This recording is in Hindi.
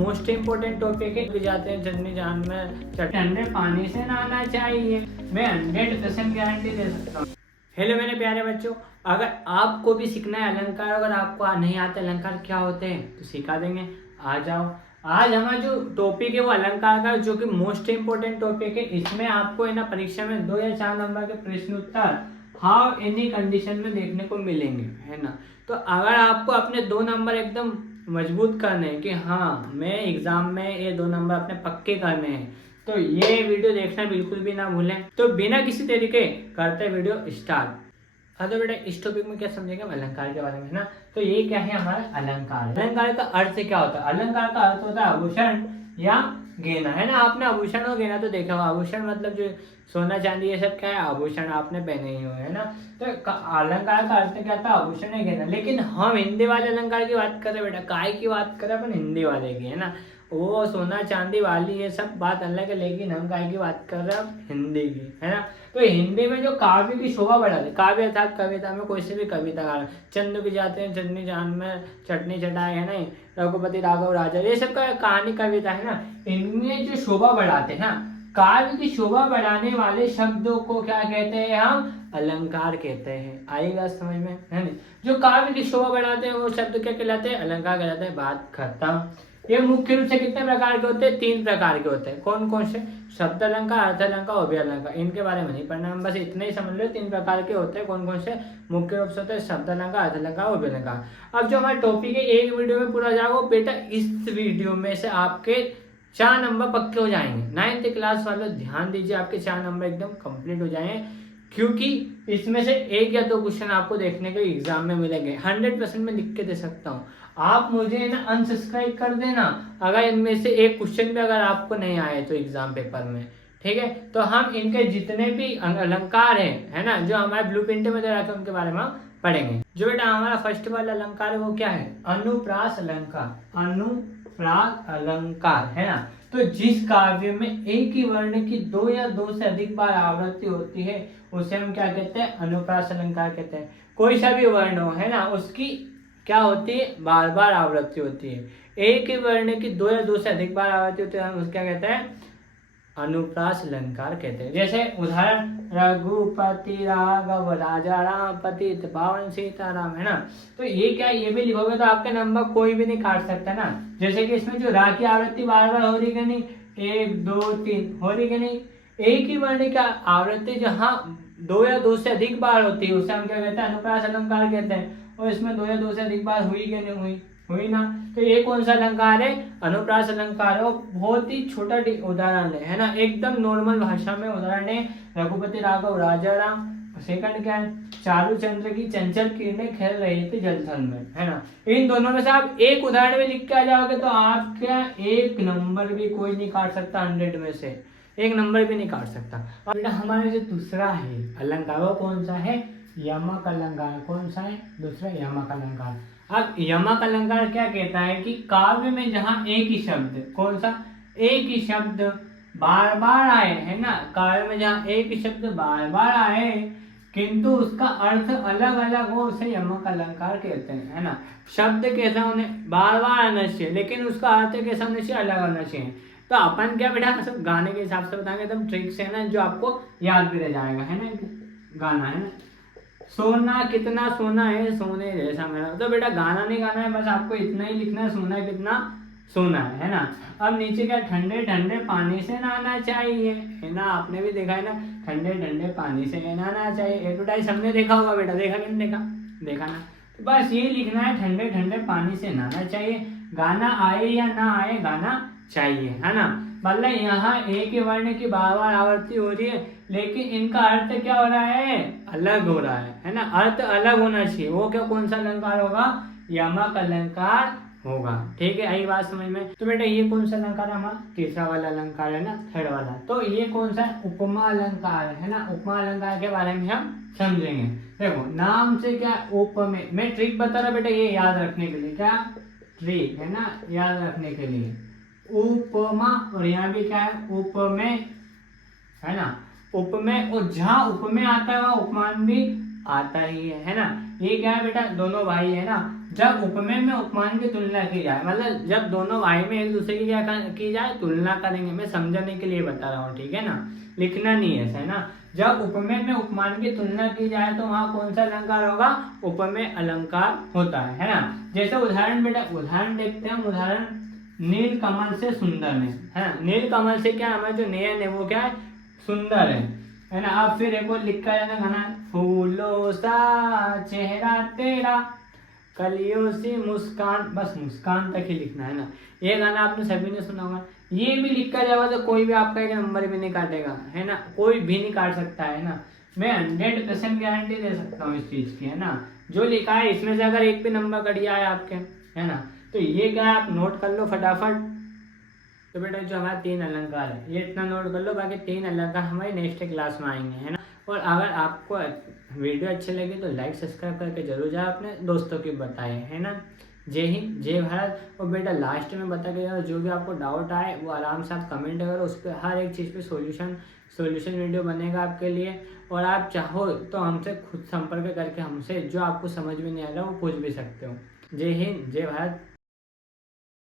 मोस्ट इम्पोर्टेंट टॉपिक है। भी जाते हैं जर्नी जान में ठंडे पानी से नहाना चाहिए, मैं 100% गारंटी दे सकता हूँ। हेलो मेरे प्यारे बच्चों, अगर आपको भी सीखना है अलंकार, अगर आपको नहीं आता अलंकार क्या होते हैं तो सिखा देंगे, आ जाओ। आज हमारा जो टॉपिक है वो अलंकार का, जो कि मोस्ट इम्पोर्टेंट टॉपिक है। इसमें आपको है ना परीक्षा में 2 या 4 नंबर के प्रश्न उत्तर हाउ एनी कंडीशन में देखने को मिलेंगे, है ना। तो अगर आपको अपने 2 नंबर एकदम मजबूत करने हैं कि हाँ मैं एग्जाम में ये 2 नंबर अपने पक्के करने हैं, तो ये वीडियो देखना बिल्कुल भी ना भूलें। तो बिना किसी तरीके करते वीडियो स्टार्ट। हाँ तो बेटा इस टॉपिक में क्या समझेंगे अलंकार के बारे में, है ना। तो ये क्या है हमारा अलंकार। अलंकार का अर्थ क्या होता है? अलंकार का अर्थ होता है आभूषण या गहना, है ना। आपने आभूषण और गहना तो देखा हुआ। आभूषण मतलब जो सोना चांदी ये सब क्या है, आभूषण आपने पहने ही हुए, है ना। तो अलंकार का अर्थ क्या था? आभूषण है गहना। लेकिन हम हिंदी वाले अलंकार की बात कर रहे बेटा, काय की बात कर रहे अपन हिंदी वाले की, है ना। वो सोना चांदी वाली ये सब बात अलग है, लेकिन हम काय की बात कर रहे हैं हिंदी की, है ना। तो हिंदी में जो काव्य की शोभा बढ़ाते, काव्य अर्थात कविता में कोई सी भी कविता गा, चंद भी जाते हैं चंदनी जान में चटनी चटाए, है ना, रघुपति राघव राजा, ये सब का कहानी कविता है ना। इनमें जो शोभा बढ़ाते हैं ना, काव्य की शोभा बढ़ाने वाले शब्दों को क्या कहते हैं? हम अलंकार कहते हैं। आएगा समझ में, है ना। जो काव्य की शोभा बढ़ाते हैं वो शब्द क्या कहलाते हैं? अलंकार कहलाते हैं। बात खत्म। ये मुख्य रूप से कितने प्रकार के होते हैं? 3 प्रकार के होते हैं। कौन कौन से? शब्द अलंकार, अर्थ अलंकार, अव्यय अलंकार। इनके बारे में नहीं पढ़ना, हम बस इतना ही समझ लो 3 प्रकार के होते हैं। कौन कौन से? मुख्य रूप से होते हैं शब्द अलंकार, अर्थ अलंकार, अव्यय अलंकार। अब जो हमारा टॉपिक है एक वीडियो में पूरा जाओ बेटा, इस वीडियो में से आपके 4 नंबर पक्के हो जाएंगे। 9th क्लास वाले ध्यान दीजिए, आपके 4 नंबर एकदम कंप्लीट हो जाएंगे, क्योंकि इसमें से 1 या 2 क्वेश्चन आपको देखने के एग्जाम में मिलेंगे। 100% में लिख के दे सकता हूँ। आप मुझे ना अनसब्सक्राइब कर देना अगर इनमें से 1 क्वेश्चन भी अगर आपको नहीं आए तो एग्जाम पेपर में, ठीक है। तो हम इनके जितने भी अलंकार हैं, है ना, जो हमारे ब्लूप्रिंट में दे रखे उनके बारे में पढ़ेंगे। जो बेटा हमारा फर्स्ट वाला अलंकार है वो क्या है? अनुप्रास अलंकार। अनुप्रास अलंकार, है ना। तो जिस काव्य में एक ही वर्ण की 2 या 2 से अधिक बार आवृत्ति होती है उसे हम क्या कहते हैं? अनुप्रास अलंकार कहते हैं। कोई सा भी वर्ण हो, है ना, उसकी क्या होती है? बार बार आवृत्ति होती है। एक ही वर्ण की 2 या 2 से अधिक बार आवृत्ति होती है, हम उसका कहते हैं अनुप्रास अलंकार कहते हैं। जैसे उदाहरण रघुपति राघव राजा राम पतित पावन सीताराम, है ना। तो ये क्या, ये भी लिखोगे तो आपके नंबर कोई भी नहीं काट सकता ना। जैसे कि इसमें जो रा की आवृत्ति बार बार हो रही है नहीं, 1 2 3 हो रही है नहीं। एक ही वर्ण की आवृत्ति जहाँ 2 या 2 से अधिक बार होती है उसे हम क्या कहते हैं? अनुप्रास अलंकार कहते हैं। और इसमें 2 या 2 से अधिक बार हुई कि नहीं हुई? हुई ना। तो ये कौन सा अलंकार है? अनुप्रास अलंकार है। बहुत ही छोटा उदाहरण है ना, एकदम नॉर्मल भाषा में उदाहरण है। रघुपति राघव राजा राम। सेकंड क्या है? चालू चंद्र की चंचल किरणें खेल रही थी जलथल में, है ना। इन दोनों में से आप एक उदाहरण में लिख के आ जाओगे तो आपका 1 नंबर भी कोई नहीं काट सकता। 100 में से 1 नंबर भी नहीं काट सकता। और बेटा हमारा जो दूसरा है अलंकार वो कौन सा है? यमक अलंकार। कौन सा है? दूसरा यमक अलंकार। अब यमक अलंकार क्या कहता है कि काव्य में जहां एक ही शब्द, कौन सा? एक ही शब्द बार बार आए, है ना। काव्य में जहां एक ही शब्द बार बार आए किंतु उसका अर्थ अलग अलग हो उसे यमक अलंकार कहते हैं, है ना। शब्द कैसा होने बार बार आना चाहिए लेकिन उसका अर्थ कैसा होना चाहिए? अलग होना चाहिए। तो अपन क्या बेटा सब गाने के हिसाब से बताएंगे, एकदम ट्रिक से, है ना, जो आपको याद भी रह जाएगा, है ना। गाना है ना, सोना कितना सोना है सोने जैसा मेरा। तो बेटा गाना नहीं गाना है, बस आपको इतना ही लिखना है, सोना कितना सोना है ना। अब नीचे क्या? ठंडे ठंडे पानी से नहाना चाहिए, है ना। आपने भी देखा है ना, ठंडे ठंडे पानी से नहाना चाहिए। एडवर्टाइज हमने देखा होगा बेटा, देखा कि नहीं देखा? देखा ना। तो बस ये लिखना है, ठंडे ठंडे पानी से नहाना चाहिए। गाना आए या ना आए गाना चाहिए, है ना। मतलब यहाँ एक ही वर्ण की बार बार आवृत्ति हो रही है लेकिन इनका अर्थ क्या हो रहा है? अलग हो रहा है ना। अर्थ अलग होना चाहिए। वो क्या, कौन सा अलंकार होगा? यमक अलंकार होगा, ठीक है। आई बात समझ में? तो बेटा ये कौन सा अलंकार है? हमारा तीसरा वाला अलंकार है ना, 3rd वाला। तो ये कौन सा है? उपमा अलंकार, है ना। उपमा अलंकार के बारे में हम समझेंगे। देखो नाम से क्या, उपमे, मैं ट्रिक बता रहा बेटा ये याद रखने के लिए। क्या ट्रिक है ना, याद रखने के लिए। उपमा, और यहाँ भी क्या है? उपमेय, है ना। उपमेय, और जहां उपमेय आता है वहां उपमान भी आता ही है ना। ये क्या है बेटा, दोनों भाई है ना, जब उपमेय में उपमान की तुलना की जाए, मतलब जब दोनों भाई में एक दूसरे की क्या की जाए, तुलना करेंगे। मैं समझाने के लिए बता रहा हूँ, ठीक है ना, लिखना नहीं है, है ना। जब उपमेय में उपमान की तुलना की जाए तो वहाँ कौन सा अलंकार होगा, उपमेय अलंकार होता है ना। जैसे उदाहरण बेटा, उदाहरण देखते हैं, उदाहरण नील कमल से सुंदर है ना। नील कमल से क्या हमारा जो नयन है वो क्या है, सुंदर है ना। अब फिर एक और लिखा जाना गाना, फूलों सा चेहरा तेरा, कलियों सी मुस्कान, बस मुस्कान तक ही लिखना है ना। ये गाना आपने सभी ने सुना होगा। ये भी लिखा जाएगा तो कोई भी आपका एक नंबर भी नहीं काटेगा, है ना, कोई भी नहीं काट सकता है ना। मैं 100% गारंटी दे सकता हूँ इस चीज की, है ना। जो लिखा है इसमें से अगर एक भी नंबर कट गया है आपके, है ना, तो ये क्या है, आप नोट कर लो फटाफट। तो बेटा जो हमारा 3 अलंकार है ये इतना नोट कर लो, बाकी 3 अलंकार हमारे नेक्स्ट क्लास में आएंगे, है ना। और अगर आपको वीडियो अच्छी लगी तो लाइक सब्सक्राइब करके जरूर जाए, अपने दोस्तों की बताएं, है ना। जय हिंद, जय भारत। और बेटा लास्ट में बता के, जो भी आपको डाउट आए वो आराम से आप कमेंट करो, उस पर हर एक चीज़ पे सॉल्यूशन वीडियो बनेगा आपके लिए। और आप चाहो तो हमसे खुद संपर्क करके हमसे जो आपको समझ में नहीं आ रहा वो पूछ भी सकते हो। जय हिंद, जय भारत।